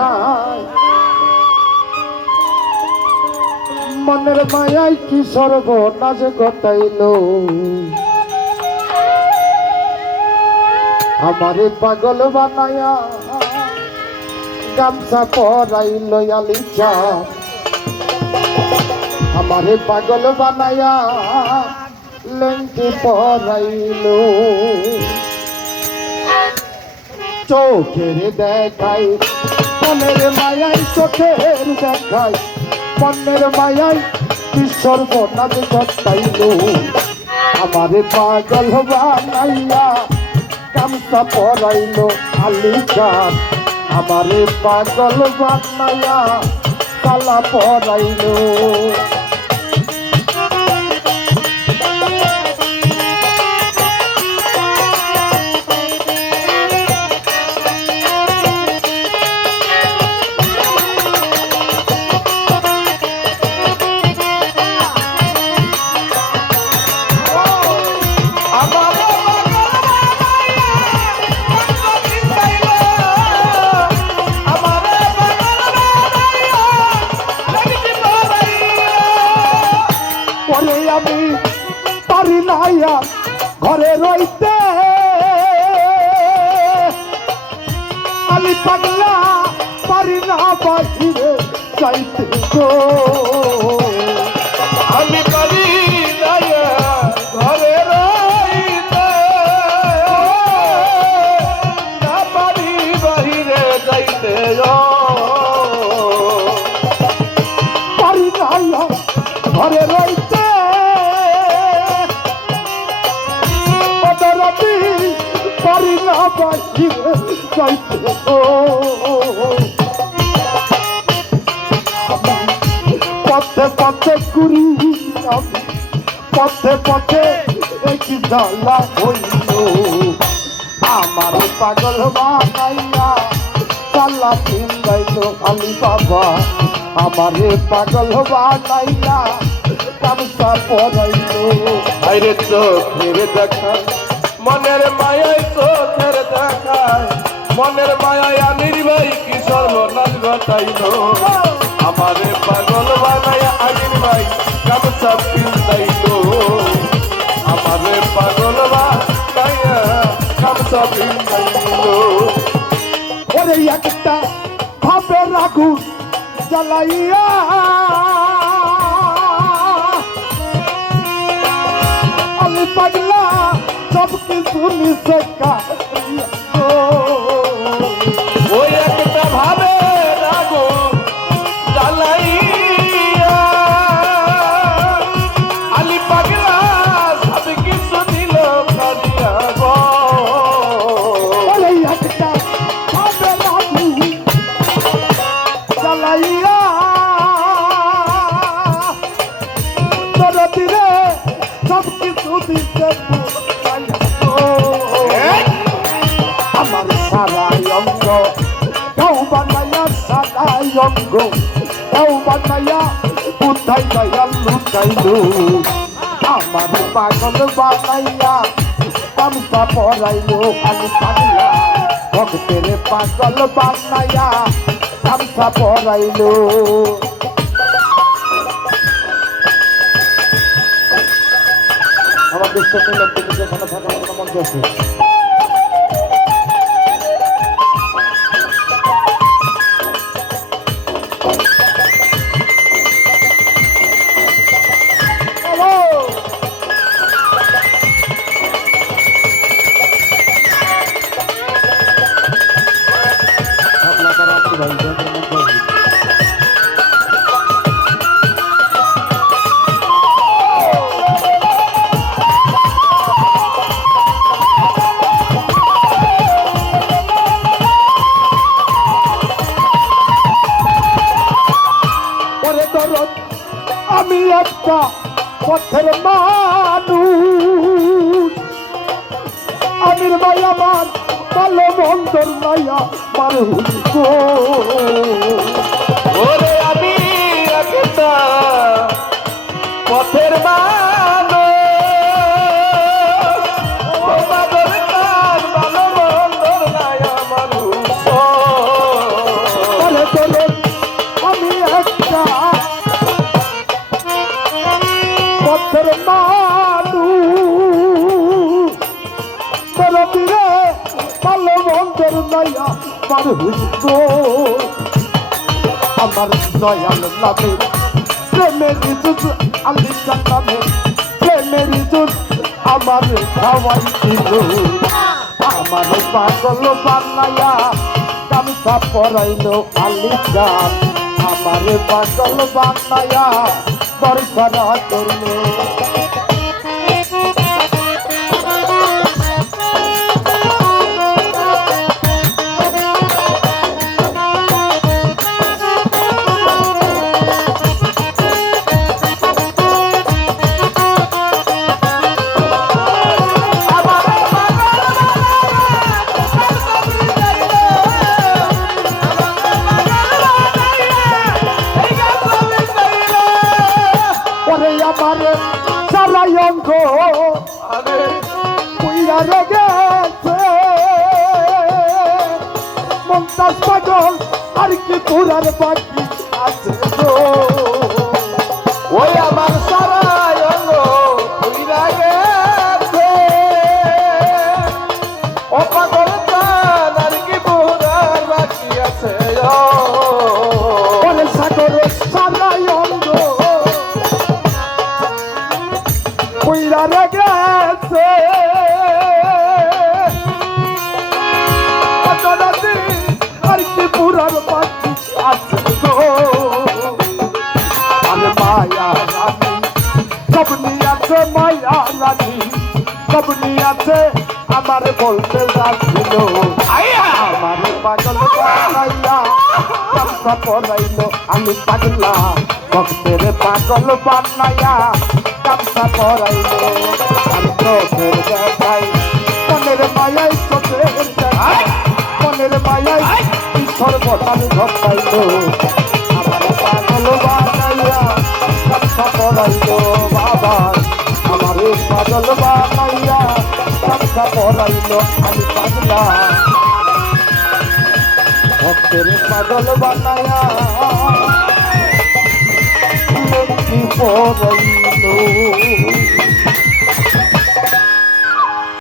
দেখায় মনের মায়াই কি সর্বনাশ ঘটাইল আমারে পাগল বানায়া গামছা পরাইল আলিচা আমারে পাগল বানায়া লেঙ্গি পরাইল চোখের দেখাই মনের মায়াই চোখের দেখাই মনের মায়াই কি সর্বনাশ ঘটাইল আমারে পাগল বানাইয়া গামছা পরাইল আলিচার আমারে পাগল বানাইয়া কালা পরাইল আমি পারি না ঘরে রইতে আমি পাগলা পারি না বাহিরে যাইতে গো আমি পারি না ঘরে রইতে না পারি বাহিরে যাইতে পারি না ঘরে রইতে পারি না বাহিরে যাইতে পথে পথে ঘুরি পথে পথে একই জ্বালা হইল আমার পাগল বানাইয়া চাল্লা চিন্তাইল আলি বাবা আমারে পাগল বানাইয়া গামছা পরাইল আইরে চোখের দেখা মনের মায়ায় চোখের দেখায় মনের মায়ায় আমির ভাই কি সর্বনাশ ঘটাইল আমারে পাগল বানাইয়া আমির ভাই গামছা পিন্দাইল আমারে পাগল বানাইয়া গামছা পিন্দাইল ওরে একটা ভাবে রাখু জ্বালাইয়া আমি পাগলা সব কিছু নিচে ওই একটা ভাবে রাগো জ্বালাইয়া আলি পাগলা সব কিছু দিল কারিয়া গো ওরে একটা ভাবে রাখু জ্বালাইয়া তোর দিলে সব কিছু দিতে আমার সারাই অঙ্গ কেউ বানাইয়া সারাই অঙ্গ কেউ বানাইয়া কোথায় যাইয়া লুকাইল আমার পাগল বানাইয়া গামছা পরাইল আমি পাগলা ভক্তের পাগল বানাইয়া গামছা পরাইল আমার বিশ্বাস থাকা মঞ্চ আছে আমি একটা পথের মানুষ আমির ভাই আমার ভালো মন্দর নাইয়া মানুষ ওরে আমি একটা পথের মানুষ ভালো মন্দর নাইয়া মানুষ গো আমার দয়াল নামে প্রেমের জুস আলিশার নামে প্রেমের জুস আমার খাওয়াই দিল আমার পাগল বানায়া গামছা পরাইলো আলিশান আমার পাগল বানায়া বরসারা করলো আমারে সারাই অঙ্গ আরে কুইরা গেছে মমতাজ পাগল আর কি পুরার বাকি আছে গো ওই আমার সারাই অঙ্গ পুইরা গেছে ও পাগল প্রাণ আর কি পুরার বাকি আছে ওরে সাগর সারাই অঙ্গ কুইরা গেছে আর কি পুরার বাকি আছে গো আমি মায়া রানী সবনি আছে মায়া রানী সবনি আছে আমার বলতে যাচ্ছিল আমার পাগল বানাইয়া গামছা পরাইলো আমি পাগলা ভক্তের পাগল বানাইয়া গামছা পরাইলো আমি চোখের দেখাই মনের মায়াই চোখের দেখাই মনের মায়াই ঈশ্বর বসানি ঘটাইলো আমার পাগল বানাইয়া গামছা পরাইলো বাবা আমার পাগল বানাইয়া গামছা পরাইলো আমি পাগলা ভক্তের পাগল বানায়া লক্ষ্মী পরাইলো